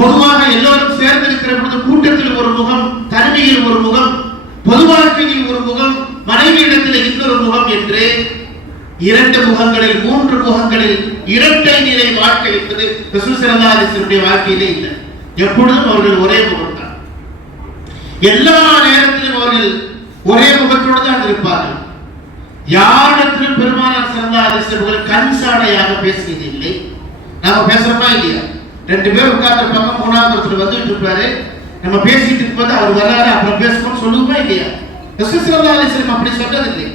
பொதுவாக எல்லோரும் சேர்ந்து இருக்கிற பொழுது கூட்டத்தில் ஒரு முகம், தனிமையில் ஒரு முகம், பொது வாழ்க்கையில் ஒரு முகம், மனைவியிடத்தில் இன்னொரு முகம் என்று 2 முகங்களில் 3 முகங்களில் இரட்டை நிலை வாழ்க்கை என்பது ரசூல் ஸல்லல்லாஹு அலைஹி வஸல்லம் வாழ்க்கையிலே இல்லை. எப்பொழுதும் அவர்கள் ஒரே முகம் தான். எல்லா நேரத்திலும் அவர்கள் ஒரே முகத்தோடு தான் இருப்பார்கள். யாரிடத்திலும் பெருமானார் ஸல்லல்லாஹு அலைஹி வஸல்லம் கண் சாடையாக பேசியது இல்லை. நாம பேசுறோமா இல்லையா? 2 பேர் உட்கார்ந்திருப்பாங்க, 3ஆவது ஒருத்தர் வந்துட்டு இருப்பாரு, நம்ம பேசிட்டு இருக்கும்போது அவர் வர்றாரு, அப்புறம் பேசணும்னு சொல்லுவோமா இல்லையா? ரசூல் ஸல்லல்லாஹு அலைஹி வஸல்லம் அப்படி சொன்னதில்லை.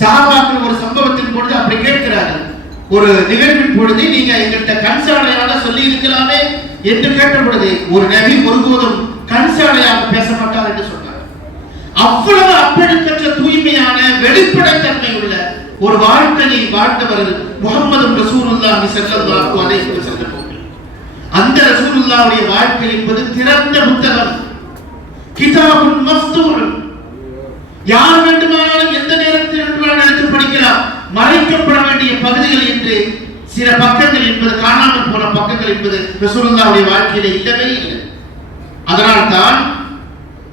சஹாபாக்கள் ஒரு சம்பவத்தின் பொழுது அப்படி கேட்கிறார்கள். ஒரு நிகழ்வின் பொழுது நீங்க எங்கள்கிட்ட கண் சாடையாக சொல்லி இருக்கலாமே என்று கேட்ட பொழுது ஒரு நபி ஒருபோதும் கண் சாடையாக பேச மாட்டார் என்று சொன்னார். அவ்வளவு அப்பழுக்கற்ற தூய்மையான வெளிப்படைத்தன்மை உள்ள ஒரு வாழ்க்கையை வாழ்ந்தவர்கள் முஹம்மது ரசூலுல்லாஹி ஸல்லல்லாஹு அலைஹி வஸல்லம். அந்த ரசூலுல்லாஹ்வுடைய வாழ்க்கை என்பது திறந்த புத்தகம், கிதாபுன் மஃப்தூஹ். யார் வேண்டுமானாலும் எந்த நேரத்தில் வேண்டுமானாலும் எடுத்து படிக்கலாம். மறைக்கப்பட வேண்டிய பகுதிகள் என்று சில பக்கங்கள் என்பது, காணாமல் போன பக்கங்கள் என்பது ரசூலுல்லாஹ்வுடைய வாழ்க்கையிலே இல்லவே இல்லை. அதனால்தான்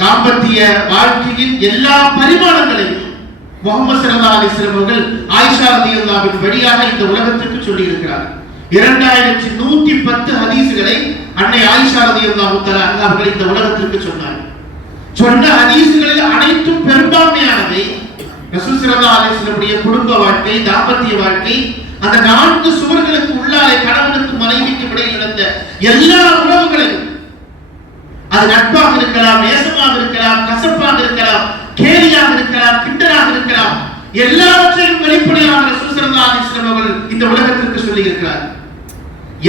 தாம்பத்திய வாழ்க்கையின் எல்லா பரிமாணங்களையும் முஹம்மது ஸல்லல்லாஹு அலைஹி வஸல்லம் அவர்கள் ஆயிஷா ரலியல்லாஹு அன்ஹா வழியாக இந்த உலகத்திற்கு சொல்லி இருக்கிறார். 2110 ஹதீஸ்களை அன்னை ஆயிஷா ரலியல்லாஹு தஆலா அவர்கள் இந்த உலகத்திற்கு சொன்னார். சொன்ன ஹதீஸ்களில் அனைத்தும் பெரும்பான்மையானவை ரசூல் ஸல்லல்லாஹு அலைஹி வஸல்லம் குடும்ப வாழ்க்கை, தாம்பத்திய வாழ்க்கை, அந்த 4 சுவர்களுக்கு உள்ளாலே கணவனுக்கு மனைவிக்கு இடையில் நடந்த எல்லா உறவுகளையும், அது நட்பாக இருக்கலாம், நேசமாக இருக்கலாம், கசப்பாக இருக்கலாம், கேலியாக இருக்கலாம், கிண்டலாக இருக்கலாம், எல்லாவற்றையும் வெளிப்படையாக ரசூல் ஸல்லல்லாஹு அலைஹி வஸல்லம் அவர்கள் இந்த உலகத்திற்கு சொல்லி இருக்கிறார்.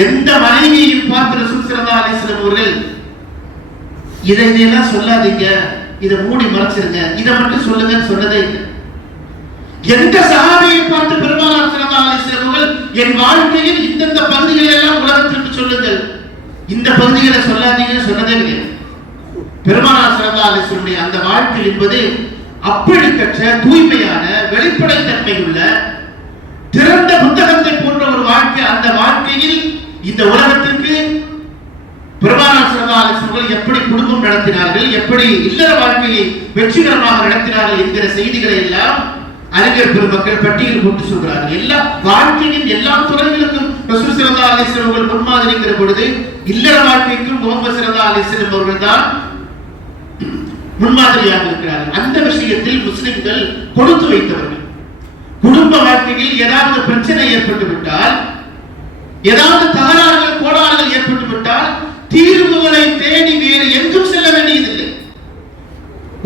எந்த மனைவியையும் பார்த்து ரசூல் ஸல்லல்லாஹு அலைஹி வஸல்லம் அவர்கள் இதையெல்லாம் சொல்லாதீங்க, இதை மூடி மறைச்சிருங்க, இதை மட்டும் சொல்லுங்கன்னு சொன்னதே இல்லை. எந்த சஹாபியை பார்த்து பெருமானார் ஸல்லல்லாஹு அலைஹி வஸல்லம் அவர்கள் என் வாழ்க்கையில் இந்தந்த பகுதிகளை எல்லாம் உலகத்திற்கு சொல்லுங்கள், இந்த பகுதிகளை சொல்லாதீங்கன்னு சொன்னதே இல்லை. பெருமானார் ஸல்லல்லாஹு அலைஹி வஸல்லம் அந்த வாழ்க்கை என்பது அப்பழுக்கற்ற தூய்மையான வெளிப்படைத்தன்மை உள்ள திறந்த புத்தகத்தை போன்ற ஒரு வாழ்க்கை. அந்த வாழ்க்கையில் இந்த உலகத்திற்கு பெருமானார் ஸல்லல்லாஹு அலைஹி வஸல்லம் எப்படி குடும்பம் நடத்தினார்கள், எப்படி இல்லற வாழ்க்கையை வெற்றிகரமாக நடத்தினார்கள் என்கிற செய்திகளை எல்லாம் அறிஞர் பெருமக்கள் பட்டியல் போட்டு சொல்றார்கள். எல்லா வாழ்க்கையின் எல்லா துறைகளுக்கும் ரசூல் ஸல்லல்லாஹு அலைஹி வஸல்லம் அவர்கள் முன்மாதிரிங்கிற பொழுது இல்லற வாழ்க்கைக்கும் முஹம்மது ஸல்லல்லாஹு அலைஹி வஸல்லம் அவர்கள் தான் முன்மாதிரியாக இருக்கிறார்கள். அந்த விஷயத்தில் முஸ்லிம்கள் கொடுத்து வைத்தவர்கள். குடும்ப வாழ்க்கையில் ஏதாவது பிரச்சனை ஏற்பட்டு விட்டால், ஏதாவது தகராறுகள் கோளாறுகள் ஏற்பட்டு விட்டால் தீர்வுகளை தேடி வேறு எங்கும் செல்ல வேண்டியதில்லை.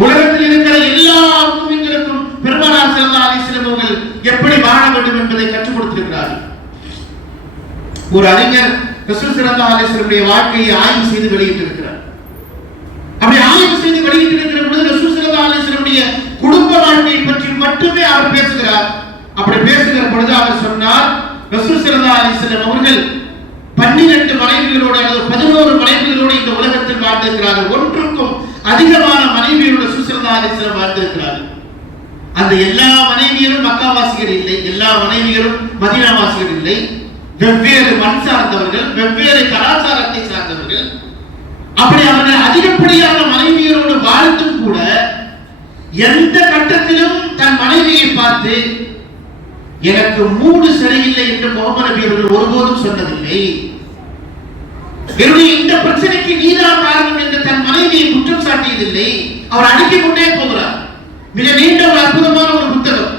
உலகத்தில் இருக்கிற எல்லா மூமின்களுக்கும் பெருமானார் ஸல்லல்லாஹு அலைஹி வஸல்லம் அவர்கள் எப்படி வாழ வேண்டும் என்பதை கற்றுக் கொடுத்திருக்கிறார்கள். ஒரு அறிஞர் ரசூல் ஸல்லல்லாஹு அலைஹி வஸல்லம் வாழ்க்கையை ஆய்வு செய்து வெளியிட்டிருக்கிறார். அப்படி ஆய்வு செய்து வெளியிட்டிருக்கிற பொழுது ரசூல் ஸல்லல்லாஹு அலைஹி வஸல்லம் குடும்ப வாழ்க்கையை பற்றி மட்டுமே அவர் பேசுகிறார். அப்படி பேசுகிற பொழுது அவர் சொன்னார், ரசூல் ஸல்லல்லாஹு அலைஹி வஸல்லம் அவர்கள் 12 மனைவிகளோடு அல்லது 11 மனைவிகளோடு இந்த உலகத்தில் வாழ்ந்திருக்கிறார்கள். ஒன்றுக்கும் அதிகமான மனைவியரோடு ரசூல் ஸல்லல்லாஹு அலைஹி வஸல்லம் வாழ்ந்திருக்கிறார்கள். அந்த எல்லா மனைவியரும் மக்காவாசிகள் இல்லை, எல்லா மனைவியரும் மதீனாவாசிகள் இல்லை. வெவ்வேறு மண் சார்ந்தவர்கள், வெவ்வேறு கலாச்சாரத்தை சார்ந்தவர்கள். அப்படி அவர்கள் அதிகப்படியான மனைவியரோடு வாழ்ந்தும் கூட எந்த கட்டத்திலும் தன் மனைவியை பார்த்து எனக்கு மூடு சரியில்லை என்று முஹம்மது நபி அவர்கள் ஒருபோதும் சொன்னதில்லை. என்னுடைய இந்த பிரச்சனைக்கு நீதான் காரணம் என்று தன் மனைவியை குற்றம் சாட்டியதில்லை. அவர் அடுக்கிக் கொண்டே போகிறார். மிக நீண்ட ஒரு அற்புதமான ஒரு புத்தகம்.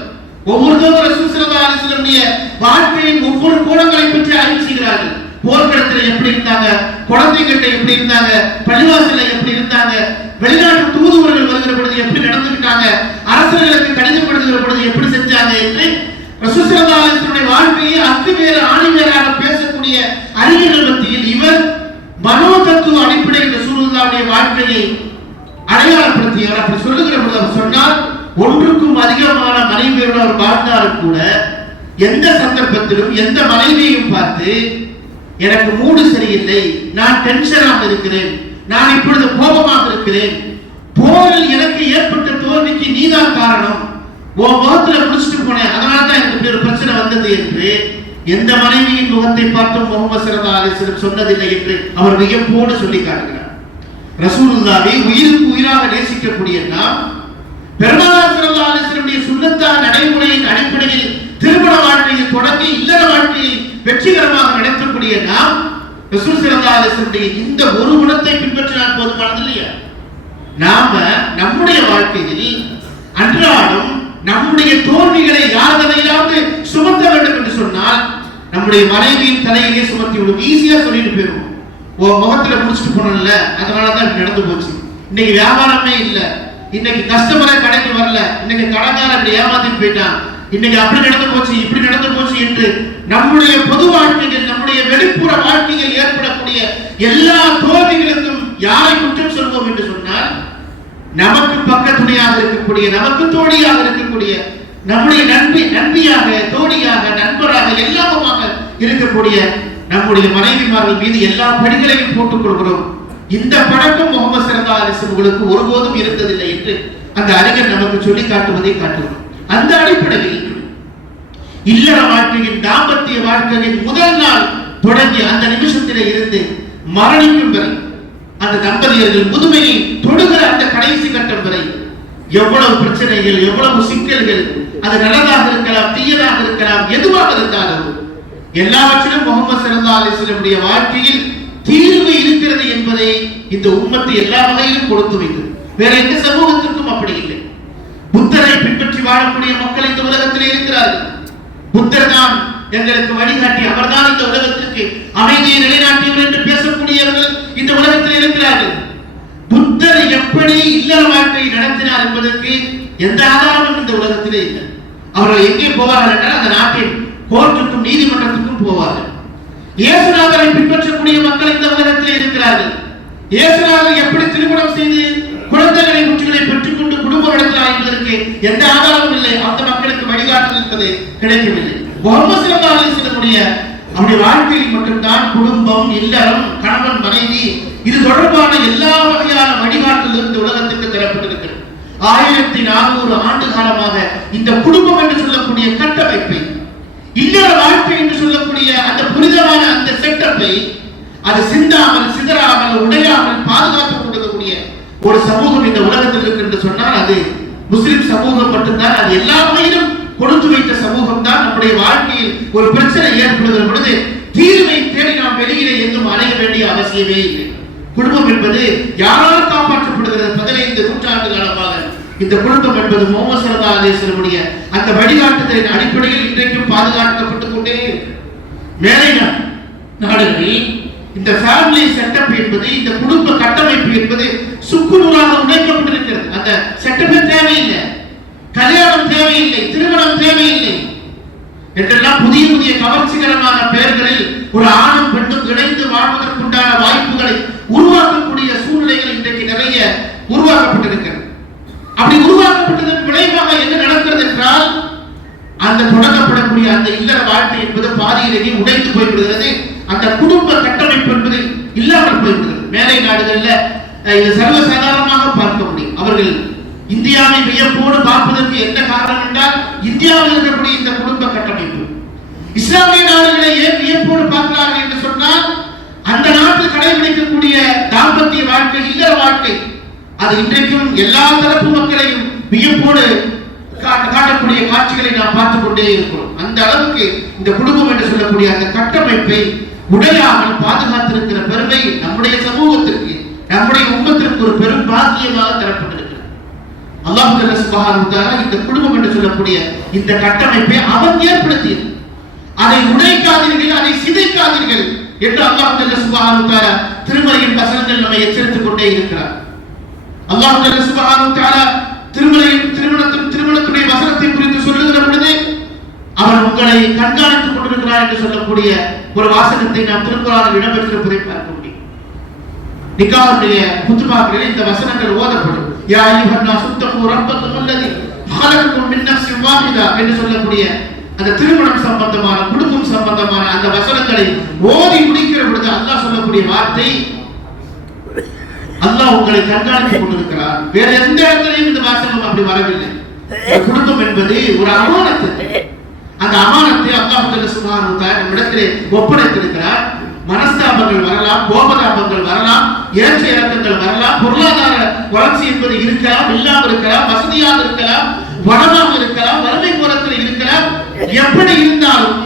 ஒவ்வொருத்தரும் ரசூல் ஸல்லல்லாஹு அலைஹி வஸல்லம் வாழ்க்கையின் ஒவ்வொரு கோணங்களை பற்றி ஆய்வு செய்கிறார்கள். போர்க்களத்தில் எப்படி இருந்தாங்க, குழந்தைகிட்ட எப்படி இருந்தாங்க, பள்ளிவாசல்ல எப்படி இருந்தாங்க, வெளிநாட்டு தூதுவர்கள் வருகிற பொழுது எப்படி நடந்துக்கிட்டாங்க, அரசர்களுக்கு கடிதம் எழுதுகிற பொழுது எப்படி செஞ்சாங்க என்று ரசூல் ஸல்லல்லாஹு அலைஹி வஸல்லம் வாழ்க்கையை அத்துவேறு ஆணிவேராக பேசக்கூடிய அறிஞர்கள் மத்தியில் இவர் மனோதத்துவ அடிப்படையில் ரசூலுல்லாஹ்வுடைய வாழ்க்கையை அடையாளப்படுத்தியவர். அப்படி சொல்லுகிற பொழுது அவர் சொன்னார், ஒன்றுக்கும் அதிகமான மனைவியோடு அவர் வாழ்ந்தாலும் கூட எந்த சந்தர்ப்பத்திலும் எந்த மனைவியையும் பார்த்து எனக்கு மூடு சரியில்லை, நான் டென்ஷனாக இருக்கிறேன், நான் இப்பொழுது கோபமாக இருக்கிறேன், போரில் எனக்கு ஏற்பட்ட தோல்விக்கு நீதான் காரணம், உன் முகத்துல முடிச்சுட்டு போனேன், அதனால தான் எனக்கு இப்படி ஒரு பிரச்சனை வந்தது என்று எந்த மனைவியின் முகத்தை பார்த்தும் முகமது ஸல்லல்லாஹு அலைஹி வஸல்லம் சொன்னதில்லை என்று அவர் வியப்போடு சொல்லி காட்டுகிறார். ரசூலுல்லாஹ்வை உயிருக்கு உயிராக நேசிக்கக்கூடிய நாம் பெருமானார் ஸல்லல்லாஹு அலைஹி வஸல்லம் சுன்னத்தான நடைமுறையின் அடிப்படையில் திருமண வாழ்க்கையை தொடங்கி இல்லற வாழ்க்கையை வெற்றிகரமாக நடத்தக்கூடிய நாம் ரசூல் ஸல்லல்லாஹு அலைஹி வஸல்லம் இந்த ஒரு குணத்தை பின்பற்றினால் போதுமானது இல்லையா? நாம நம்முடைய வாழ்க்கையில் அன்றாடம் நம்முடைய தோல்விகளை யார் தலையிலாவது சுமத்த வேண்டும் என்று சொன்னால் நம்முடைய மனைவியின் தலையிலே சுமத்தி விடும். ஈஸியா சொல்லிட்டு போயிருவோம், ஓ முகத்துல முடிச்சுட்டு போனோம்ல அதனாலதான் நடந்து போச்சு, இன்னைக்கு வியாபாரமே இல்ல, இன்னைக்கு கஸ்டமரே கடைக்கு வரல, இன்னைக்கு கடைக்காரன் அப்படி ஏமாத்திட்டு போயிட்டான், இன்னைக்கு அப்படி நடந்து போச்சு இப்படி நடந்து போச்சு என்று நம்முடைய பொது வாழ்க்கையில் நம்முடைய வெளிப்புற வாழ்க்கையில் ஏற்படக்கூடிய எல்லா தோல்விகளுக்கும் யாரை குற்றம் சொல்வோம் என்று சொன்னால் நமக்கு பக்க துணையாக இருக்கக்கூடிய நமக்கு தோழியாக இருக்கக்கூடிய நம்முடைய நண்பியாக தோழியாக நண்பராக எல்லாமுமாக இருக்கக்கூடிய நம்முடைய மனைவிமார்கள் மீது எல்லா படிகளையும் போட்டுக் கொள்கிறோம். இந்த பழக்கம் முகமது ஸல்லல்லாஹு அலைஹி வஸல்லம் ஒருபோதும் இருந்ததில்லை என்று அந்த அறிஞர் நமக்கு சொல்லி காட்டுவதை காட்டுகிறோம். அந்த அடிப்படையில் இல்லற வாழ்க்கையின் தாம்பத்திய வாழ்க்கையின் முதல் நாள் தொடங்கி அந்த நிமிஷத்திலே இருந்து மரணிக்கும் வரை அந்த தம்பதியர்கள் முதுமையை தொடுகிற அந்த கடைசி கட்டம் வரை எவ்வளவு பிரச்சனைகள் எவ்வளவு சிக்கல்கள், அது நல்லதாக இருக்கலாம் தீயதாக இருக்கலாம் எதுவாக இருந்தாலும் எல்லாவற்றிலும் முகமது ஸல்லல்லாஹு அலைஹி வஸல்லம் வாழ்க்கையில் தீர்வு இருக்கிறது என்பதை இந்த உம்மத்து எல்லா வகையிலும் கொடுத்து வைத்தது. வேற எந்த சமூகத்திற்கும் அப்படி இல்லை. புத்தரை பின்பற்றி வாழக்கூடிய மக்கள் இந்த உலகத்திலே இருக்கிறார்கள். புத்தர் தான் எங்களுக்கு வழிகாட்டி, அவர்தான் இந்த உலகத்திற்கு அமைதியை நிலைநாட்டியவர் என்று பேசக்கூடியவர்கள் இந்த உலகத்தில் இருக்கிறார்கள். புத்தர் எப்படி இல்லற வாழ்க்கையை நடத்தினார் என்பதற்கு எந்த ஆதாரமும் இந்த உலகத்திலே இல்லை. அவர்கள் எங்கே போவார்கள் என்றால் அந்த நாட்டின் கோர்ட்டுக்கும் நீதிமன்றத்துக்கும் போவார்கள். இயேசுநாதரை பின்பற்றக்கூடிய மக்கள் இந்த உலகத்திலே இருக்கிறார்கள். இயேசுநாதர் எப்படி திருமணம் செய்து குழந்தைகளை குட்டிகளை பெற்றுக்கொண்டு குடும்பம் நடத்தினார் என்பதற்கு எந்த ஆதாரமும் இல்லை. அந்த மக்களுக்கு வழிகாட்டல் என்பது கிடைக்கவில்லை. முகமது ஸல்லல்லாஹு அலைஹி வஸல்லம் அவருடைய வாழ்க்கையில் மட்டும்தான் குடும்பம் இல்லறம் கணவன் மனைவி இது தொடர்பான எல்லா வகையான வழிகாட்டல் இந்த உலகத்துக்கு தரப்பட்டிருக்கிறது. 1400 ஆண்டு காலமாக இந்த குடும்பம் என்று சொல்லக்கூடிய கட்டமைப்பை இல்லற வாழ்க்கை என்று சொல்லக்கூடிய அந்த புனிதமான அந்த செட்டப்பை அது சிந்தாமல் சிதறாமல் உடையாமல் பாதுகாத்துக் கொண்டிருக்கக்கூடிய ஒரு சமூகம் இந்த உலகத்தில் இருக்கு என்று சொன்னால் அது முஸ்லிம் சமூகம் மட்டும்தான். அது எல்லா வகையிலும் கொடுத்து வைத்த சமூகம் தான். நம்முடைய வாழ்க்கையில் ஒரு பிரச்சனை ஏற்படுகிற பொழுது தீர்வை தேடி நாம் வெளியிலே எங்கும் அலைய வேண்டிய அவசியமே இல்லை. குடும்பம் என்பது யாரால் காப்பாற்றப்படுகிறது? 15 நூற்றாண்டு காலமாக இந்த குடும்பம் என்பது முஹம்மது ஸல்லல்லாஹு அலைஹி வஸல்லம் அந்த வழிகாட்டுதலின் அடிப்படையில் இன்றைக்கும் பாதுகாக்கப்பட்டுக் கொண்டே மேலை நாடுகளில் இந்த ஃபேமிலி செட்டப் என்பது இந்த குடும்ப கட்டமைப்பு என்பது சுக்குநூறாக உடைக்கப்பட்டிருக்கிறது. அந்த செட்டப்பே தேவையில்லை, கல்யாணம் தேவையில்லை, திருமணம் தேவையில்லை என்றெல்லாம் புதிய புதிய கவர்ச்சிகரமான பெயர்களில் ஒரு ஆணும் பெண்ணும் இணைந்து வாழ்வதற்குண்டான வாய்ப்புகளை உருவாக்கக்கூடிய சூழ்நிலைகள் இன்றைக்கு நிறைய உருவாக்கப்பட்டிருக்கிறது. அப்படி உருவாக்கப்பட்டதன் விளைவாக என்ன நடக்கிறது என்றால் அந்த தொடங்கப்படக்கூடிய அந்த இல்லற வாழ்க்கை என்பது பாதியிலேயே உடைந்து போய்விடுகிறது. அந்த குடும்ப கட்டமைப்பு என்பது இல்லாமல் போய்விடுகிறது. மேலை நாடுகளில் இது சர்வசாதாரணமாக பார்க்க முடியும். அவர்கள் இந்தியாவை வியப்போடு பார்ப்பதற்கு என்ன காரணம் என்றால் இந்தியாவில் இருக்கக்கூடிய இந்த குடும்ப கட்டமைப்பு. இஸ்லாமிய நாடுகளை ஏன் வியப்போடு பார்க்கிறார்கள் என்று சொன்னால் அந்த நாட்டில் கடைபிடிக்கக்கூடிய தாம்பத்திய வாழ்க்கை இல்லற வாழ்க்கை அது இன்றைக்கும் எல்லா தரப்பு மக்களையும் வியப்போடு காட்டக்கூடிய காட்சிகளை நாம் பார்த்துக் கொண்டே இருக்கிறோம். அந்த அளவுக்கு இந்த குடும்பம் என்று சொல்லக்கூடிய அந்த கட்டமைப்பை உடையாமல் பாதுகாத்திருக்கிற பெருமை நம்முடைய சமூகத்திற்கு நம்முடைய உம்மத்திற்கு ஒரு பெரும் பாக்கியமாக தரப்பட்டிருக்கிறது. அல்லாஹ் சுப்ஹானஹு வ தஆலா இந்த குடும்பம் என்று சொல்லக்கூடிய இந்த கட்டமைப்பை அவன் ஏற்படுத்தியது. அதை உடைக்காதீர்கள், அதை சிதைக்காதீர்கள் என்று அல்லாஹ் சுப்ஹானஹு வ தஆலா திருமறையின் வசனங்கள் நம்மை எச்சரித்துக் கொண்டே இருக்கிறார். அல்லாஹ் சுப்ஹானஹு வ தஆலா திருமணத்துடைய வசனத்தை குறித்து சொல்லுகிற பொழுது அவர் உங்களை கண்காணித்துக் கொண்டிருக்கிறார் என்று சொல்லக்கூடிய ஒரு வாசகத்தை நாம் திருக்குர்ஆனில் இடம்பெற்றிருப்பதை பார்க்க முடியும். நிக்காஹுடைய குத்பாக்களில் இந்த வசனங்கள் ஓதப்படும். யா அய்யுஹன் நாஸ் தகு ரப்பக்கும் அல்லதி ஹலகக்கும் மின் நஃப்ஸின் வாஹிதா என்று சொல்லக்கூடிய அந்த திருமணம் சம்பந்தமான குடும்பம் சம்பந்தமான அந்த வசனங்களை ஓதி முடிக்கிற பொழுது அல்லாஹ் சொல்லக்கூடிய வார்த்தை அல்லாஹ் உங்களை கண்காணித்துக் கொண்டிருக்கிறார். வேற எந்த இடத்திலையும் இந்த வாசகம் அப்படி வரவில்லை. குடும்பம் என்பது ஒரு அமானத்து. அந்த அமானத்தை அல்லாஹ் சுப்ஹானஹு வ தஆலா நம்மிடத்திலே ஒப்படைத்திருக்கிறார். மனஸ்தாபங்கள் வரலாம், கோபதாபங்கள் வரலாம், ஏற்ற இறக்கங்கள் வரலாம், பொருளாதார வளர்ச்சி என்பது இருக்கலாம், இல்லாமல் இருக்கலாம், வசதியாக இருக்கலாம், வளமாக இருக்கலாம், வறுமை கோலத்தில் இருக்கலாம். எப்படி இருந்தாலும்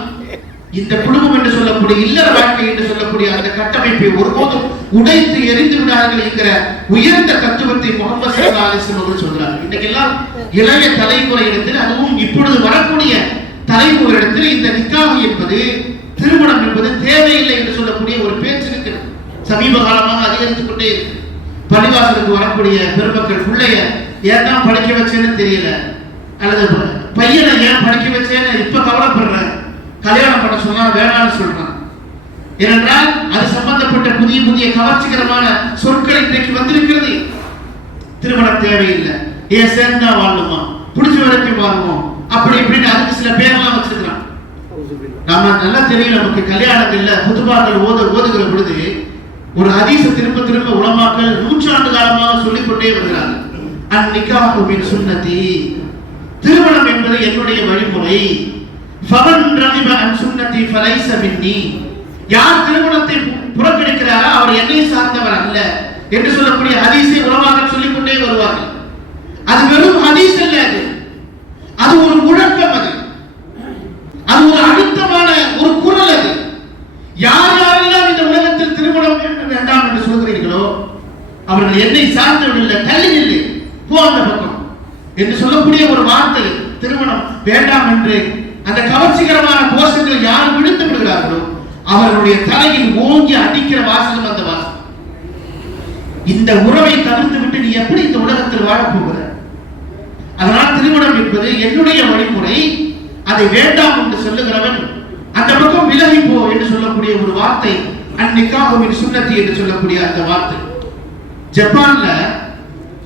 இந்த குடும்பம் என்று சொல்லக்கூடிய இல்லற வாழ்க்கை என்று சொல்லக்கூடிய அந்த கட்டமைப்பை ஒருபோதும் உடைத்து எரிந்து விடார்கள் என்கிற உயர்ந்த தத்துவத்தை முகமது ஸல்லல்லாஹு அலைஹி வஸல்லம் அவர்கள் சொல்றாங்க. இன்னைக்கெல்லாம் இளைய தலைமுறையிடத்தில், அதுவும் இப்பொழுது வரக்கூடிய தலைமுறையிடத்தில் இந்த நிக்காஹ் என்பது, திருமணம் என்பது தேவையில்லை என்று சொல்லக்கூடிய ஒரு பேச்சு இருக்கிறது. சமீப காலமாக அதிகரித்துக் கொண்டே இருக்கு. பள்ளிவாசலுக்கு வரக்கூடிய பெருமக்கள் பிள்ளைய ஏன் தான் படிக்க வச்சேன்னு தெரியல, அல்லது பையனை ஏன் படிக்க வச்சேன்னு இப்ப கவலைப்படுறேன், கல்யாணம் பண்ண சொன்னா வேணாம்னு சொல்றான். ஏனென்றால் அது சம்பந்தப்பட்ட புதிய புதிய கவர்ச்சிகரமான சொற்கள் இன்றைக்கு வந்திருக்கிறது. திருமணம் தேவையில்லை, ஏன் சேர்ந்தா வாழுமா, புடிச்ச வரைக்கும் வாழுவோம், அப்படி இப்படின்னு அதுக்கு சில பேரெல்லாம் வச்சிருக்கிறான். நாம நல்லா தெரியும், நமக்கு கல்யாணங்கள்ல குதுபாக்கள் ஓதுகிற பொழுது ஒரு ஹதீஸை திரும்ப திரும்ப உலமாக்கள் நூற்றாண்டு காலமாக சொல்லிக் கொண்டே வருகிறார்கள். அந்நிக்காஹு மின் சுன்னதி, திருமணம் என்பது என்னுடைய வழிமுறை. ஃபமன் ரகிப அன் சுன்னதி ஃபலைஸ மின்னி, யார் திருமணத்தை புறக்கணிக்கிறாரோ அவர் என்னை சார்ந்தவர் அல்ல என்று சொல்லக்கூடிய ஹதீஸை உலமாக்கள் சொல்லிக் கொண்டே வருவார்கள். அது வெறும் ஹதீஸ் அல்ல, அது ஒரு முழக்கம், அது ஒரு அழுத்தமான ஒரு குரல். அது யார் யாரெல்லாம் இந்த உலகத்தில் திருமணம் வேண்டாம் என்று சொல்கிறீர்களோ அவர்கள் என்னை சார்ந்தவில்லை, தள்ளி நில்லு, போ அந்த பக்கம் என்று சொல்லக்கூடிய ஒரு வார்த்தை. திருமணம் வேண்டாம் என்று அந்த கவர்ச்சிகரமான கோஷங்களை யார் விடுத்து விடுகிறார்களோ அவர்களுடைய தலையில் ஓங்கி அடிக்கிற வாசகம் அந்த வாசகம். இந்த உறவை தவிர்த்து விட்டு நீ எப்படி இந்த உலகத்தில் வாழப் போகிற? அதனால் திருமணம் என்பது என்னுடைய வழிமுறை, அதை வேண்டாம் என்று சொல்லுகிறவன் அந்த பக்கம் விலகி போ என்று சொல்லக்கூடிய ஒரு வார்த்தை அந்நிக்காஹு மின் சுன்னதி என்று சொல்லக்கூடிய அந்த வார்த்தை. ஜப்பான்ல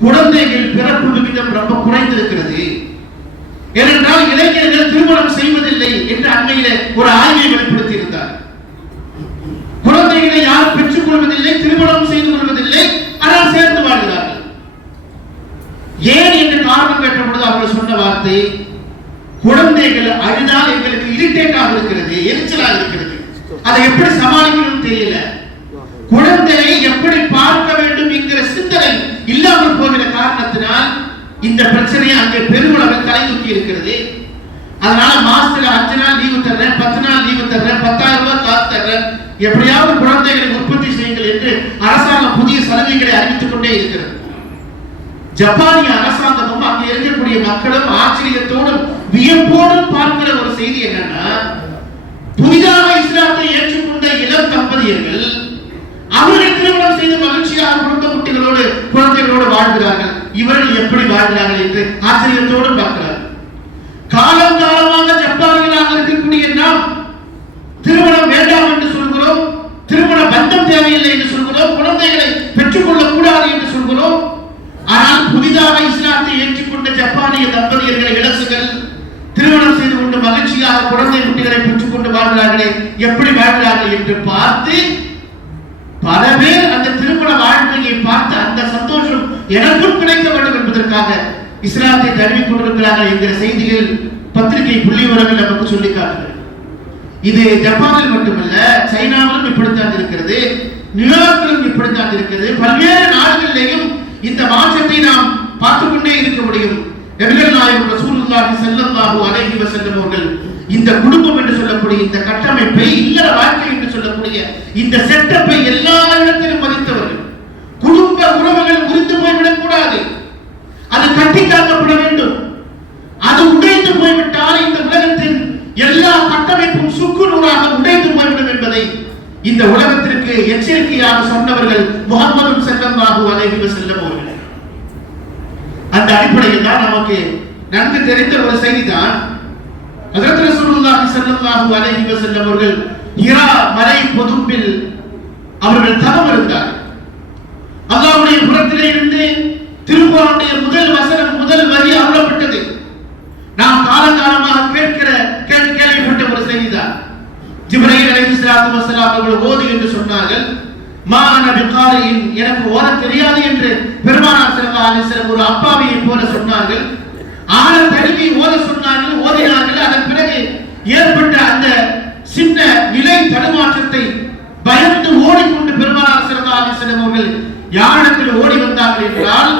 குழந்தைகள் பிறப்பு விகிதம் ரொம்ப குறைந்திருக்கிறது. ஏனென்றால் இளைஞர்கள் திருமணம் செய்வதில்லை என்று அண்மையிலே ஒரு ஆய்வை வெளிப்படுத்தி இருந்தார். குழந்தைகளை யாரும் பெற்றுக் கொள்வதில்லை, திருமணம் செய்து கொள்வதில்லை, ஆனால் சேர்ந்து வாழ்கிறார்கள். ஏன் என்று காரணம் கேட்ட பொழுது அவர்கள் சொன்ன வார்த்தை, குழந்தைகள் அழுதால் எங்களுக்கு இரிட்டேட்டாக இருக்கிறது, எரிச்சலாக இருக்கிறது, அதை எப்படி சமாளிக்கணும் தெரியல, குழந்தையை எப்படி பார்க்க வேண்டும் என்கிற சிந்தனை இல்லாமல் போகிற காரணத்தினால் இந்த பிரச்சனையை அங்கே பெருமளவில் தலைநூக்கி இருக்கிறது. அதனால மாசத்துல 5 நாள் லீவு தர்றேன், 10 நாள் லீவு தர்றேன், 10,000 ரூபாய் காசு தர்றேன், எப்படியாவது குழந்தைகளை உற்பத்தி செய்யுங்கள் என்று அரசாங்கம் புதிய சலுகைகளை அறிவித்துக் கொண்டே இருக்கிறது. ஜப்பானிய அரசாங்கமும் அங்கே இருக்கக்கூடிய மக்களும் ஆச்சரியத்தோடும் வியப்போடும் பார்க்கிற ஒரு செய்தி என்னன்னா, புதிதாக இஸ்லாத்தை ஏற்றுக்கொண்ட இளம் தம்பதியர்கள் அவர்கள் திருமணம் செய்து மகிழ்ச்சியாக குடும்ப குட்டிகளோடு குழந்தைகளோடு வாழ்கிறார்கள். இவர்கள் எப்படி வாழ்கிறார்கள் என்று ஆச்சரியத்தோடு பார்க்கிறார்கள். காலம் காலமாக ஜப்பானியர்களாக இருக்கக்கூடிய நாம் திருமணம் வேண்டாம் என்று சொல்கிறோம், திருமண பந்தம் தேவையில்லை என்று சொல்கிறோம், குழந்தைகளை பெற்றுக் கொள்ளக் கூடாது என்று சொல்கிறோம். ஆனால் புதிதாக இஸ்லாத்தை ஏற்றுக்கொண்ட ஜப்பானிய தம்பதியர்களை இளசுகள் திருமணம் செய்து கொண்டு மகிழ்ச்சியாக குழந்தை குட்டிகளை பெற்றுக் கொண்டு வாழ்கிறார்களே, எப்படி வாழ்கிறார்கள் என்று பார்த்து பல பேர் அந்த திருமண வாழ்க்கையை பார்த்து அந்த சந்தோஷம் எனக்கும் கிடைக்க வேண்டும் என்பதற்காக இஸ்லாத்தை தழுவிக் கொண்டிருக்கிறார்கள் என்கிற செய்திகள் பத்திரிகை புள்ளிவிவரங்கள் நமக்கு சொல்லி காட்டுகிறது. இது ஜப்பானில் மட்டுமல்ல, சைனாவிலும் இப்படித்தான் இருக்கிறது, நியூயார்க்கிலும் இப்படித்தான் இருக்கிறது. பல்வேறு நாடுகளிலேயும் இந்த மாற்றத்தை நாம் பார்த்துக் கொண்டே இருக்க முடியும். நபிகள் நாயகம் ரசூலுல்லாஹி ஸல்லல்லாஹு அலைஹி வஸல்லம் அவர்கள் இந்த குடும்பம் என்று சொல்லக்கூடிய இந்த கட்டமைப்பை, இல்லற வாழ்க்கை என்று சொல்லக்கூடிய இந்த செட்டப்பை எல்லா இடத்திலும் மதித்தவர்கள். குடும்ப உறவுகள் முறிந்து போய்விடக் கூடாது, அது கட்டி காக்கப்பட வேண்டும். அது உடைந்து போய்விட்டால் இந்த உலகத்தின் எல்லா கட்டமைப்பும் சுக்குநூறாக உடைந்து போய்விடும் என்பதை இந்த உலகத்திற்கு எச்சரிக்கையாக சொன்னவர்கள் முஹம்மது ஸல்லல்லாஹு அலைஹி வஸல்லம் அவர்கள். அந்த அடிப்படையில் தான் நமக்கு நன்கு தெரிந்த ஒரு செய்தி தான், ஹஜ்ரத் ரசூலுல்லாஹி ஸல்லல்லாஹு அலைஹி வஸல்லம் அவர்கள் ஹிரா மலை பொதுப்பில் அவர்கள் தவம் இருந்தார். அல்லாஹ்வுடைய புறத்திலே இருந்து திருக்குர்ஆனுடைய முதல் வசனம், முதல் வரி அருளப்பட்டது. நாம் காலகாலமாக கேள்விப்பட்ட ஒரு செய்திதான். ஜிப்ரீல் அலைஹிஸ்ஸலாத்து வஸ்ஸலாம் அவர்கள் ஓது என்று சொன்னார்கள். மா அன பிகாரின், எனக்கு ஓத தெரியாது என்று பெருமானார் ஸல்லல்லாஹு அலைஹி வஸல்லம் ஒரு அப்பாவியை போல சொன்னார்கள். ஆன தழுவி ஓத சொன்னார்கள், ஓதினார்கள். அதன் பிறகு ஏற்பட்ட அந்த சின்ன நிலை தடுமாற்றத்தை பயந்து ஓடிக்கொண்டு பெருமானார் ஸல்லல்லாஹு அலைஹி வஸல்லம் அவர்கள் யாரிடத்தில் ஓடி வந்தார்கள் என்றால்,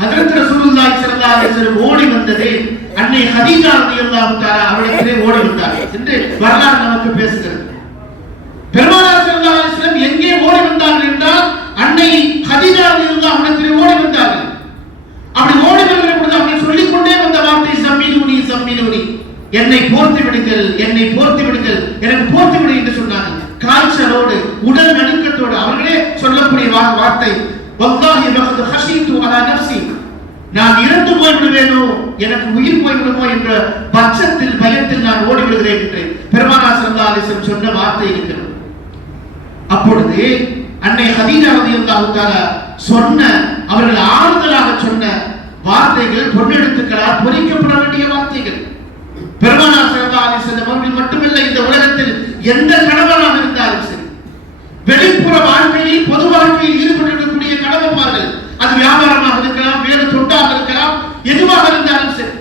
ஹஜ்ரத் ரசூலுல்லாஹி ஸல்லல்லாஹு அலைஹி வஸல்லம் ஓடி வந்தது அன்னை ஹதீஜா ரலியல்லாஹு தஆலா அவரிடத்திலே ஓடி வந்தார்கள் என்று வரலாறு நமக்கு பேசுகிறது. பெருமானார் ஸல்லல்லாஹு அலைஹி வஸல்லம் எங்கே ஓடி வந்தார்கள் என்றால் அன்னை ஹதீஜா ரலியல்லாஹு அவரிடத்திலே ஓடி வந்தார்கள். அப்படி ஓடி வருகிற பொழுது அவர்கள் சொல்லிக் கொண்டே வந்த வார்த்தை ஸம்மிலூனி ஸம்மிலூனி, என்னை போர்த்தி விடுங்கள், என்னை போர்த்தி விடுங்கள், எனக்கு போர்த்தி விடு என்று சொன்னார்கள். காய்ச்சலோடு உடல் நடுக்கத்தோடு அவர்களே சொல்லக்கூடிய வார்த்தை, வல்லாஹி லகத் ஹஷீது அலா நஃப்ஸி, நான் இறந்து போய் விடுவேனோ, எனக்கு உயிர் போய் விடுமோ என்ற பட்சத்தில் பயத்தில் நான் ஓடி விடுகிறேன் என்று பெருமானார் ஸல்லல்லாஹு அலைஹி வஸல்லம் சொன்ன வார்த்தை இருக்கிறது. அப்பொழுது அன்னை ஹதீஜா ரலியல்லாஹு தஆலா சொன்ன, அவர்கள் ஆறுதலாக சொன்ன வார்த்தைகள் பொன்னெழுத்துக்களால் பொறிக்கப்பட வேண்டிய வார்த்தைகள். பெருமானார் ஸல்லல்லாஹு அலைஹி வஸல்லம் அவர்கள் மட்டுமல்ல, இந்த உலகத்தில் எந்த கணவனாக இருந்தாலும் சரி, வெளிப்புற வாழ்க்கையில் பொது வாழ்க்கையில் ஈடுபட்டிருக்கக்கூடிய கணவன்மார்கள், அது வியாபாரமாக இருக்கலாம், வேறு தொண்டாக இருக்கலாம், எதுவாக இருந்தாலும் சரி,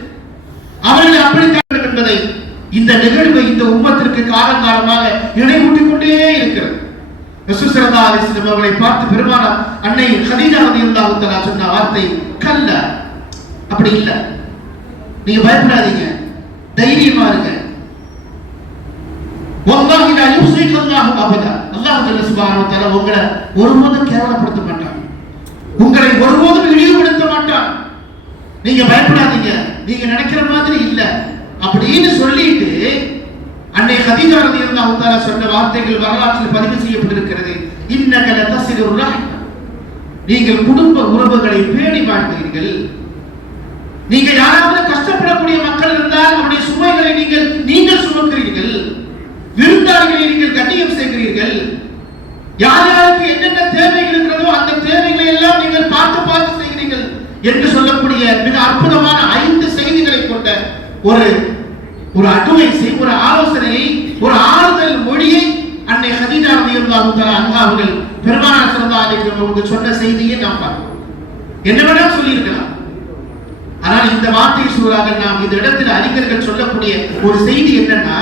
அவர்கள் அப்படித்தான் என்பதை இந்த நிகழ்வை இந்த உம்மத்திற்கு காலங்காலமாக நினைவூட்டிக் கொண்டே இருக்கிறது. ரசூல் ஸல்லல்லாஹு அலைஹி வஸல்லம் அவர்களை பார்த்து பெருமானார் அன்னை ஹதீஜா ரலியல்லாஹு தஆலா சொன்ன வார்த்தை, கல்ல, அப்படி இல்ல, நீங்க பயப்படாதீங்க, தைரியமா இருங்க. வல்லாஹி லா யுஸிக அல்லாஹு அபதா, அல்லாஹ் ஜல்ல சுப்ஹானஹு வ தஆலா உங்களை ஒருபோதும் கேவலப்படுத்த மாட்டான், உங்களை ஒருபோதும் இழிவுபடுத்த மாட்டான். நீங்க பயப்படாதீங்க, நீங்க நினைக்கிற மாதிரி இல்ல அப்படின்னு சொல்லிட்டு அன்னை ஹதீஜா ரலியல்லாஹு தஆலா சொன்ன வார்த்தைகள் வரலாற்றில் பதிவு செய்யப்பட்டிருக்கிறது. இன்னக லதஸிலுர் ரஹ்ம், நீங்கள் குடும்ப உறவுகளை பேணி வாழ்கிறீர்கள். நீங்க யாராவது கஷ்டப்படக்கூடிய மக்கள் இருந்தால் அவருடைய சுமைகளை நீங்கள் சுமக்கிறீர்கள். விருந்தாளிகளை நீங்கள் கண்ணியம் செய்கிறீர்கள். யார் யாருக்கு என்னென்ன தேவைகள் இருக்கிறதோ அந்த தேவைகளை எல்லாம் நீங்கள் பார்த்து செய்கிறீர்கள் என்று சொல்லக்கூடிய மிக அற்புதமான 5 செய்திகளை கொண்ட ஒரு அட்வைஸ், ஒரு ஆலோசனையை, ஒரு ஆறுதல் மொழியை அன்னை ஹதீஜா ரலியல்லாஹு தஆலா அன்ஹா அவர்கள் பெருமானார் ஸல்லல்லாஹு அலைஹி வஸல்லம் அவர்கள் சொன்ன செய்தியை நாம் பார்க்கிறோம். என்ன வேணா சொல்லி இருக்கலாம், ஆனால் இந்த வார்த்தை சூழலாக நாம் இந்த இடத்தில் அறிஞர்கள் சொல்லக்கூடிய ஒரு செய்தி என்னன்னா,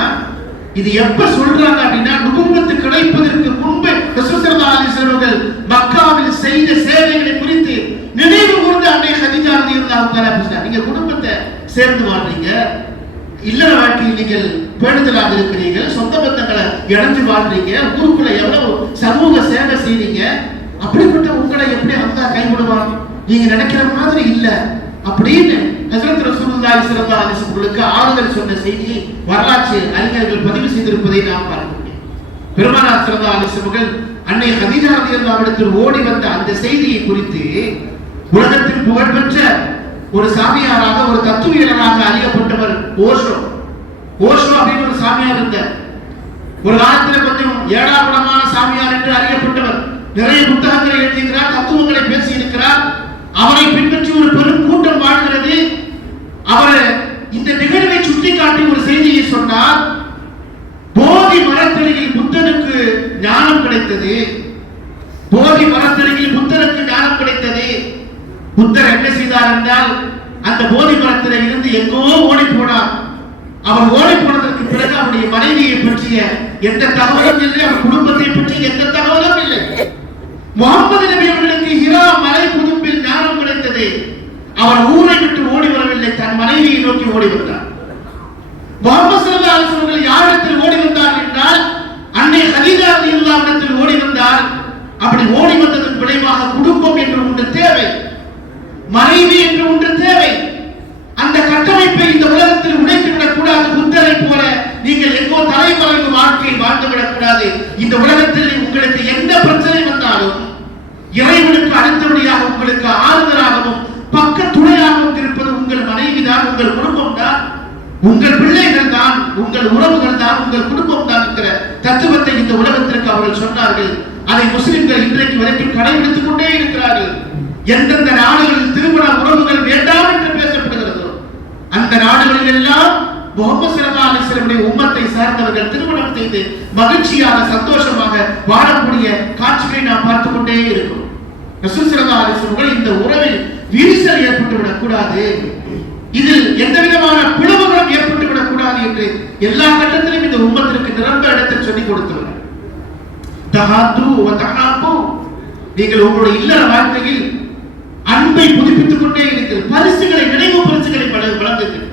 இது எப்ப சொல்றாங்க அப்படின்னா, நுபுவத்து கிடைப்பதற்கு முன்பு ரசூல் ஸல்லல்லாஹு அலைஹி வஸல்லம் அவர்கள் மக்காவில் செய்த சேவைகளை குறித்து நினைவு கூர்ந்து அன்னை ஹதீஜா ரலியல்லாஹு தஆலா பேசினார். நீங்க குடும்பத்தை சேர்ந்து வாழ்றீங்க, இல்லற வாழ்க்கையில் நீங்கள் பேணுதலாக இருக்கிறீர்கள், சொந்த பந்தங்களை இணைஞ்சு வாழ்றீங்க, ஊருக்குள்ள எவ்வளவு சமூக சேவை செய்றீங்க, அப்படிப்பட்ட உங்களை எப்படி அல்லாஹ் கைவிடுவான், நீங்க நினைக்கிற மாதிரி இல்ல அப்படின்னு ஹஜ்ரத் ரசூலுல்லாஹி ஸல்லல்லாஹு அலைஹி வஸல்லம் ஆறுதல் சொன்ன செய்தியை வரலாற்று அறிஞர்கள் பதிவு செய்திருப்பதை நாம் பார்க்கிறோம். பெருமானார் ஸல்லல்லாஹு அலைஹி வஸல்லம் அன்னை ஹதீஜா ரலியல்லாஹு அன்ஹா ஓடி வந்த அந்த செய்தியை குறித்து உலகத்தின் புகழ்பெற்ற ஒரு சாமியாராக, ஒரு தத்துவியலாளராக அறியப்பட்டவர் ஓஷோ அப்படின்னு ஒரு சாமியார் இருந்தார். ஒரு காலத்தில் கொஞ்சம் ஏடாகுடமான சாமியார் என்று அறியப்பட்டவர். நிறைய புத்தகங்களை எழுதியிருக்கிறார், தத்துவங்களை பேசியிருக்கிறார். அவரை பின்பற்றி ஒரு பெரும் கூட்டம் வாழ்கிறது. அவர் இந்த நிகழ்வை சுட்டிக்காட்டி ஒரு செய்தியை சொன்னார். போதி மரத்தடியில் புத்தனுக்கு ஞானம் கிடைத்தது. போதி மரத்தடியில் புத்தனுக்கு ஞானம் கிடைத்தது. புத்தர் என்ன செய்தார் என்றால், அந்த போதி மரத்தில இருந்து எங்கோ ஓடி போனார். அவர் ஓடி போனதற்கு பிறகு அவருடைய மனைவியை பற்றிய எந்த தகவலும் இல்லை, அவர் குடும்பத்தை பற்றி எந்த தகவலும் இல்லை. முகமது நபி அவர்களுக்கு ஹிரா மலை குதும்பில் ஞானம் கிடைத்தது. அவர் ஊரை விட்டு ஓடி வரவில்லை, தன் மனைவியை நோக்கி ஓடி வந்தார். முகமது ஸல்லல்லாஹு அலைஹி வஸல்லம் யாரிடத்தில் ஓடி வந்தார் என்றால், அன்னை ஹதீஜா ரலியல்லாஹு அன்ஹா ஓடி வந்தார். அப்படி ஓடி வந்ததன் விளைவாக குடும்பம் என்று ஒன்று தேவை, மனைவி என்று ஒன்று தேவை. அந்த கட்டமைப்பை இந்த உலகத்தில் உடைத்து விடக்கூடாது. புத்தரை போல நீங்கள் எங்கோ தலைமறைவு வாழ்க்கை வாழ்ந்து விடக்கூடாது. இந்த உலகத்தில் உங்களுக்கு எந்த பிரச்சனை வந்தாலும் இறைவனுக்கு அடுத்தபடியாக உங்களுக்கு ஆறுதலாகவும் பக்க துணையாகவும் இருப்பது உங்கள் மனைவிதான், உங்கள் குடும்பம் தான், உங்கள் பிள்ளைகள் தான், உங்கள் உறவுகள் தான், உங்கள் குடும்பம் தான் என்கிற தத்துவத்தை இந்த உலகத்திற்கு அவர்கள் சொன்னார்கள். அதை முஸ்லிம்கள் இன்றைக்கு வரைக்கும் கடைபிடித்துக் கொண்டே இருக்கிறார்கள். எந்தெந்த நாடுகளில் திருமண உறவுகள் வேண்டாம் என்று பேசப்படுகிறதோ அந்த நாடுகளில் எல்லாம் முஹம்மது ஸல்லல்லாஹு அலைஹி வஸல்லம் உம்மத்தை சார்ந்தவர்கள் திருமணம் செய்து மகிழ்ச்சியாக சந்தோஷமாக வாழக்கூடிய காட்சிகளை நாம் பார்த்துக் கொண்டே இருக்கிறோம். ரசூல் ஸல்லல்லாஹு அலைஹி வஸல்லம் இந்த உறவில் விரிசல் ஏற்பட்டு விடக்கூடாது, இதில் எந்த விதமான பிளவுகளும் ஏற்பட்டு விடக்கூடாது கூடாது என்று எல்லா கட்டத்திலும் இந்த உம்மத்திற்கு நிரம்ப இடத்தில் சொல்லிக் கொடுத்தவர். தஹாது வ தஹாபு, நீங்கள் உங்களுடைய இல்லற வாழ்க்கையில் அன்பை புதுப்பித்துக் கொண்டே இருக்கிறது. பரிசுகளை, நினைவு பரிசுகளை வழங்குங்கள்.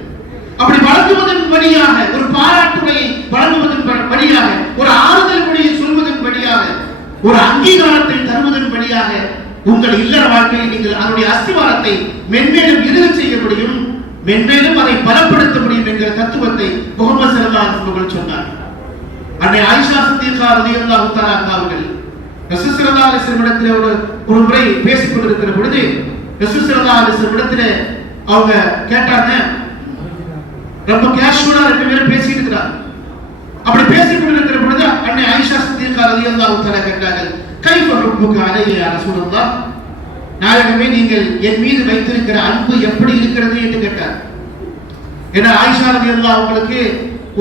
அப்படி வழங்குவதன் வழியாக, ஒரு பாராட்டுகளை வழங்குவதன் வழியாக, ஒரு ஆறுதல் மொழியை சொல்வதன் வழியாக, ஒரு அங்கீகாரத்தை தருவதன் வழியாக உங்கள் இல்லற வாழ்க்கையில் நீங்கள் அதனுடைய அஸ்திவாரத்தை மென்மேலும் இறுதி செய்ய முடியும், மென்மேலும் அதை பலப்படுத்த முடியும் என்கிற தத்துவத்தை முஹம்மது ஸல்லல்லாஹு அலைஹி வஸல்லம் சொன்னார். அன்னை ஆயிஷா சித்திகா ரலியல்லாஹு தஆலா அவர்கள் ரசூல் ஸல்லல்லாஹு அலைஹி வஸல்லம் இடத்திலே ஒரு முறை பேசிக் கொண்டிருக்கிற பொழுது ரசூல் ஸல்லல்லாஹு அலைஹி வஸல்லம் இடத்திலே அவங்க கேட்டாங்க, ரொம்ப கேஷுவலா ரெண்டு பேரும் பேசிட்டு இருக்கிறாங்க. அப்படி பேசிக் கொண்டிருக்கிற பொழுது அன்னை ஆயிஷா சித்திகா ரலியல்லாஹு தஆலா கேட்டார்கள், கைஃப ஹுப்புக அலைய யா ரசூலல்லாஹ், நாயகமே நீங்கள் என் மீது வைத்திருக்கிற அன்பு எப்படி இருக்கிறது என்று கேட்டார். ஏன்னா ஆயிஷா ரலியல்லாஹு அவங்களுக்கு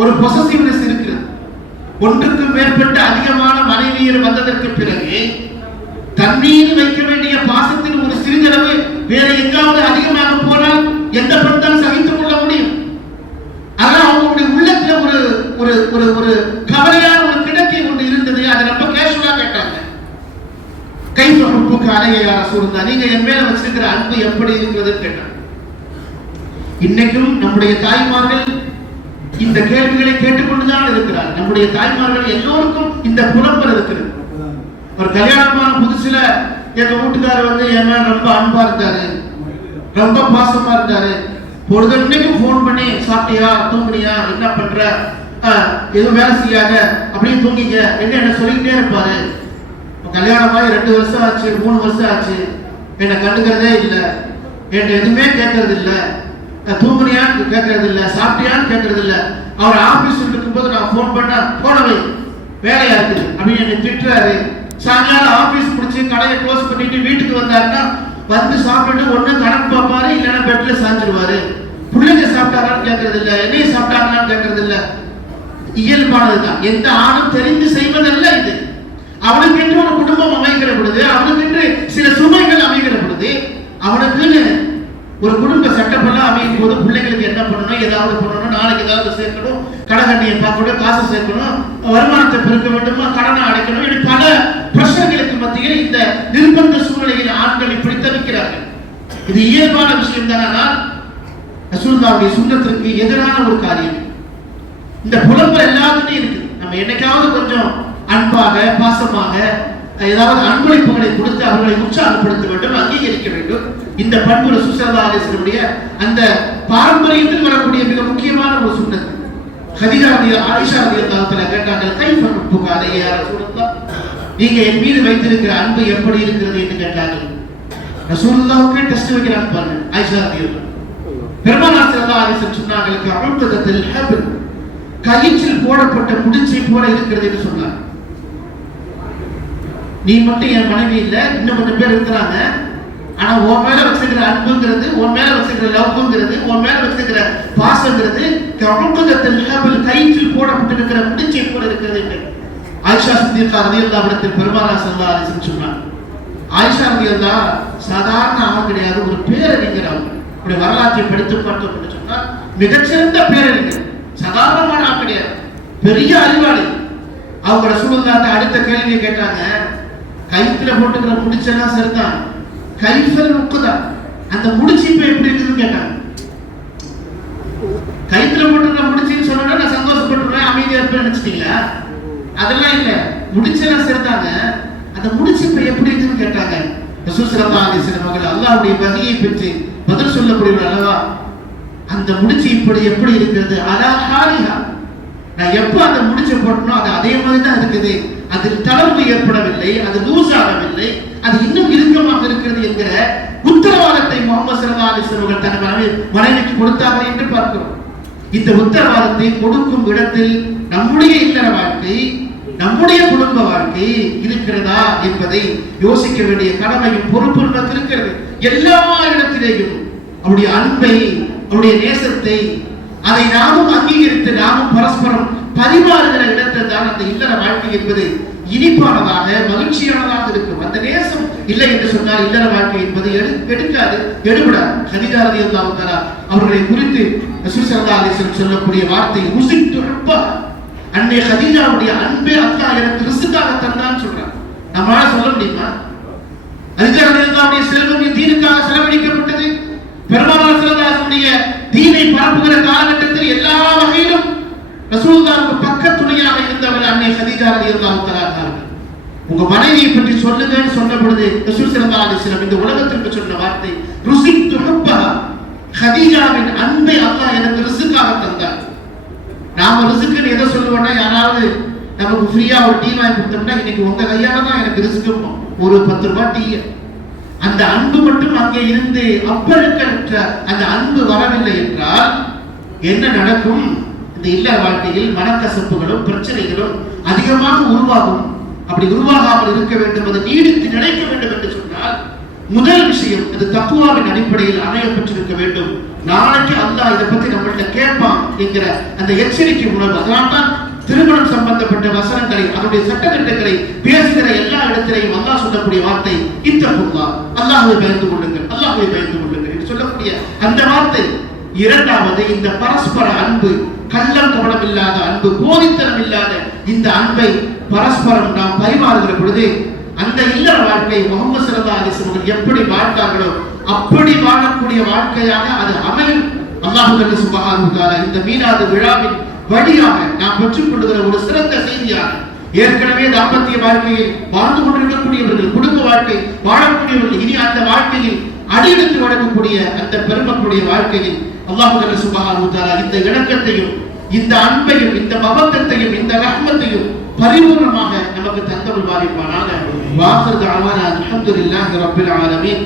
ஒரு பொசசிவ்னஸ் இருக்கிறது. ஒன்றுக்கு மேற்பட்ட அதிகமான மனைவியர் வந்ததற்கு பிறகு தன் மீது வைக்க வேண்டிய பாசத்தில் ஒரு சிறிதளவு வேற எங்காவது அதிகமாக போனால் எந்த பெண் தான் சகித்துக் கொள்ள முடியும்? ஆனால் அவங்களுடைய உள்ளத்துல ஒரு ஒரு ஒரு ஒரு கவலையான ஒரு கிடக்கை ஒன்று இருந்தது. அதை ரொம்ப கேஷுவலா கேட்டாங்க. கைஃப ஹுப்புக அலைய யா ரசூலல்லாஹ், நீங்க என் மேல வச்சிருக்கிற அன்பு எப்படி இருக்கிறது கேட்டாங்க. இன்னைக்கும் நம்முடைய தாய்மார்கள் இந்த கேள்விகளை கேட்டுக்கொண்டுதான் இருக்கிறார். நம்முடைய தாய்மார்கள் எல்லோருக்கும் இந்த புலம்பல் இருக்கிறது. ஒரு கல்யாணமான புதுசுல எங்க வீட்டுக்காரர் வந்து என் மேல ரொம்ப அன்பா இருந்தாரு, ரொம்ப பாசமா இருந்தாரு. பொழுதுன்னைக்கும் போன் பண்ணி சாப்பிட்டியா, தூங்குனியா, என்ன பண்ற, எதுவும் வேலை செய்யாத, அப்படியே தூங்கிங்க என்ன சொல்லிக்கிட்டே இருப்பாரு. கல்யாணமாய் 2 வருஷம் ஆச்சு, 3 வருஷம் ஆச்சு, என்னை கண்டுக்கிறதே இல்லை, என்ன எதுவுமே கேட்கறது இல்லை, தூங்குனியான்னு கேட்கறது இல்லை, சாப்பிட்டியான்னு கேட்கறது இல்லை. அவர் ஆபீஸ் இருக்கும்போது நான் போன் பண்ண போனவை வேலையா இருக்குது அப்படின்னு என்னை திட்டுறாரு. சாயங்காலம் ஆபீஸ் முடிச்சு கடையை க்ளோஸ் பண்ணிட்டு வீட்டுக்கு வந்தாருன்னா வந்து சாப்பிட்டுட்டு ஒண்ணு கணக்கு பார்ப்பாரு, இல்லைன்னா பெட்ல சாஞ்சிருவாரு. பிள்ளைங்க சாப்பிட்டாரான்னு கேட்கறது இல்லை, என்னைய சாப்பிட்டாங்களான்னு கேட்கறது இல்லை. இயல்பானதுதான். எந்த ஆணும் தெரிந்து செய்வதல்ல இது. அவனுக்கு என்று ஒரு குடும்பம் அமைகிற பொழுது, அவனுக்கு என்று சில சுமைகள் அமைகிற பொழுது, அவனுக்குன்னு ஒரு குடும்ப சட்டப்பெல்லாம் அமையும் போது பிள்ளைங்களுக்கு என்ன பண்ணணும், ஏதாவது பண்ணணும், நாளைக்கு ஏதாவது சேர்க்கணும், கடகண்ணியை பார்க்கணும், காசு சேர்க்கணும், வருமானத்தை பெருக்க வேண்டுமா, கடனை அடைக்கணும், இப்படி பல பிரச்சனைகளுக்கு மத்தியில் இந்த நிர்பந்த சூழ்நிலையில் ஆண்கள் இப்படி தவிக்கிறார்கள். இது இயல்பான விஷயம் தானே. ஆனால் ரசூலுல்லாஹ்வுடைய சுன்னத்திற்கு எதிரான ஒரு காரியம். இந்த புலம்பல் எல்லாத்துலயும் இருக்கு. நம்ம என்னைக்காவது கொஞ்சம் அன்பாக, பாசமாக ஏதாவது அன்பளிப்புகளை கொடுத்து அவர்களை உற்சாகப்படுத்த வேண்டும், அங்கீகரிக்க வேண்டும். இந்த பண்பு ரசூல் ஸல்லல்லாஹு அலைஹி வஸல்லம் அந்த பாரம்பரியத்தில் வரக்கூடிய மிக முக்கியமான ஒரு சுன்னத். ஆயிஷா ரலியல்லாஹு தஆலா கேட்டார்கள், கைஃப ஹுப்புக அலைய யா ரசூலல்லாஹ், நீங்க என் மீது வைத்திருக்கிற அன்பு எப்படி இருக்கிறது என்று கேட்டார்கள். ரசூலுல்லாஹ்வுக்கு டெஸ்ட் வைக்கிறாங்க பாருங்க. ஆயிஷா ரலியல்லாஹு பெருமானார் ஸல்லல்லாஹு அலைஹி வஸல்லம் சொன்னார்கள், கஅபதத்தில் ஹப்ல், கயிற்றில் போடப்பட்ட முடிச்சை போல இருக்கிறது என்று சொன்னார். நீ மட்டும் என் மனைவி இல்ல, இன்னும் கொஞ்சம் பேர் இருக்கிறாங்க. ஆனா உன் மேல வச்சிருக்கிற அன்புங்கிறது, உன் மேல வச்சிருக்கிற லவ்ங்கிறது, உன் மேல வச்சிருக்கிற பாசங்கிறது கயிற்றில் போடப்பட்டிருக்கிற முடிச்சை போல இருக்கிறது என்று ஆயிஷா சித்திகா ரலியல்லாஹு அன்ஹா பெருமானார் ஸல்லல்லாஹு அலைஹி வஸல்லம் சொன்னார். ஆயிஷா ரலியல்லாஹு சாதாரண ஆள் கிடையாது, ஒரு பேரறிஞர். அவங்க அப்படி வரலாற்றை படித்து பார்த்தோம் என்று சொன்னால் மிகச்சிறந்த பேரறிஞர், சாதாரணமான ஆள் கிடையாது, பெரிய அறிவாளி. அவங்க ரசூலுல்லாஹ்ட்ட அடுத்த கேள்வியை கேட்டாங்க, கயித்துல போட்டுக்கிற முடிச்செல்லாம் சரிதான், கைஃபல் உக்குதா, அந்த முடிச்சு இப்ப எப்படி இருக்குதுன்னு கேட்டாங்க. கயித்துல போட்டுக்கிற முடிச்சுன்னு சொன்னா நான் சந்தோஷப்பட்டுருவேன், அமைதியா இருப்பேன் நினைச்சிட்டீங்களா? அதெல்லாம் இல்ல, முடிச்செல்லாம் சரிதாங்க, அந்த முடிச்சு இப்ப எப்படி இருக்குன்னு கேட்டாங்க. ரசூல் ஸல்லல்லாஹு அலைஹி வஸல்லம் அவர்கள் அல்லாஹ்வுடைய வஹியை பற்றி பதில் சொல்லக்கூடிய அல்லவா, அந்த முடிச்சு இப்படி எப்படி இருக்கிறது, அலா ஹாலிஹா, நான் எப்ப அந்த முடிச்ச போட்டனோ அது அதே மாதிரி தான் இருக்குது, அதில் தளர்வு ஏற்படவில்லை, அது லூஸ் ஆகவில்லை, அது இன்னும் இறுக்கமாக இருக்கிறது என்கிற உத்தரவாதத்தை முஹம்மது ஸல்லல்லாஹு அலைஹி வஸல்லம் தன் மனைவிக்கு கொடுத்தார்கள் என்று பார்க்கிறோம். இந்த உத்தரவாதத்தை கொடுக்கும் இடத்தில் நம்முடைய இல்லற வாழ்க்கை, நம்முடைய குடும்ப வாழ்க்கை இருக்கிறதா என்பதை யோசிக்க வேண்டிய கடமையும் பொறுப்பு நமக்கு இருக்கிறது. எல்லா இடத்திலேயும் அவருடைய அன்பை, அவருடைய நேசத்தை, அதை நாமும் அங்கீகரித்து நாமும் பரஸ்பரம் பரிமாறுகிற இடத்தில் தான் அந்த இல்லற வாழ்க்கை என்பது இனிப்பானதாக மகிழ்ச்சியானதாக இருக்கும். அந்த நேசம் இல்லை என்று சொன்னால் இல்லற வாழ்க்கை என்பது எடுக்காது, எடுபடாது. கதீஜா ரலியல்லாஹு தஆலா அவர்களை குறித்து ரசூல் ஸல்லல்லாஹு அலைஹி வஸல்லம் சொல்லக்கூடிய வார்த்தை ருஸிக்து ஹுப்பா, அன்னை கதீஜாவுடைய அன்பே அல்லாஹ் எனக்கு ரிஸ்காக தந்தான்னு சொல்றாங்க. நம்மளால சொல்ல முடியுமா? கதீஜா ரலியல்லாஹுடைய செல்வம் தீனுக்காக செலவழிக்கப்பட்டது. பெருமானார் ஸல்லல்லாஹு அலைஹி வஸல்லம் தீனை பரப்புகிற காலகட்டத்தில் எல்லா வகையிலும் ரசூலுல்லாஹ்வுக்கு பக்க துணையாக இருந்தவர் அன்னை கதீஜா ரலியல்லாஹு தஆலா அவர்கள். உங்க மனைவியை பற்றி சொல்லுங்கன்னு சொன்ன பொழுது ரசூல் ஸல்லல்லாஹு அலைஹி வஸல்லம் இந்த உலகத்திற்கு சொன்ன வார்த்தை ருஸிக்து ஹுப்பா, கதீஜாவின் அன்பை அல்லாஹ் எனக்கு ரிஸ்காக தந்தார். நாம ரிஸ்க்னு எதை சொல்லுவோம்னா, யாராவது நமக்கு ஃப்ரீயா ஒரு டீ வாங்கி கொடுத்தோம்னா இன்னைக்கு உங்க கையால தான் எனக்கு ரிஸ்க், ஒரு 10 ரூபாய் டீ. அந்த அன்பு மட்டும் அங்கே இருந்து அப்பழுக்கற்ற அந்த அன்பு வரவில்லை என்றால் என்ன நடக்கும்? இந்த இல்ல வாழ்க்கையில் மனக்கசப்புகளும் பிரச்சனைகளும் அதிகமாக உருவாகும். அப்படி உருவாகாமல் இருக்க வேண்டும், அது நீடித்து நிலைக்க வேண்டும் என்று சொன்னால் முதல் விஷயம் அது தக்வாவின் அடிப்படையில் அமையப்பட்டிருக்க வேண்டும். நாளைக்கு அல்லாஹ் இதை பத்தி நம்மள்ட்ட கேட்பான் என்கிற அந்த எச்சரிக்கை உணர்வு. அதனால்தான் திருமணம் சம்பந்தப்பட்ட வசனங்களை, அதனுடைய சட்டத்திட்டங்களை பேசுகிற எல்லா இடத்திலையும் அல்லாஹ் சொல்லக்கூடிய வார்த்தை இத்தகுல்லாஹ், அல்லாஹ்வை பயந்து கொள்ளுங்கள், அல்லாஹ்வை பயந்து கொள்ளுங்கள் என்று சொல்லக்கூடிய அந்த வார்த்தை. இரண்டாவது, இந்த பரஸ்பர அன்பு, கள்ளம் கவனம் இல்லாத அன்பு, போதித்தனம் இல்லாத இந்த அன்பை பரஸ்பரம் நாம் பரிமாறுகிற பொழுது அந்த இல்லற வாழ்க்கை முஹம்மது ஸல்லல்லாஹு அலைஹி வஸல்லம் எப்படி வாழ்ந்தார்களோ அப்படி வாழக்கூடிய வாழ்க்கையாக அது அமையும். அல்லாஹ் சுப்ஹானஹு வ தஆலா இந்த மீலாது விழாவின் வழியாக நாம் பெற்றுக்கொள்கிற ஒரு சிறந்த செய்தியாக, ஏற்கனவே தாம்பத்திய வாழ்க்கையில் வாழ்ந்து கொண்டிருக்கக்கூடியவர்கள், குடும்ப வாழ்க்கை வாழக்கூடியவர்கள், இனி அந்த வாழ்க்கையில் அடியெடுத்து வழங்கக்கூடிய அந்த பெருமக்கூடிய வாழ்க்கையில் அல்லாஹ் சுப்ஹானஹு வ தஆலா இந்த இணக்கத்தையும் இந்த அன்பையும் இந்த மவத்தத்தையும் இந்த ரஹ்மத்தையும் பரிபூர்ணமாக நமக்கு தந்தருள் பாரிப்பானாக. வாஹிர் தஅவானா அல்ஹம்துலில்லாஹி ரப்பில் ஆலமீன்.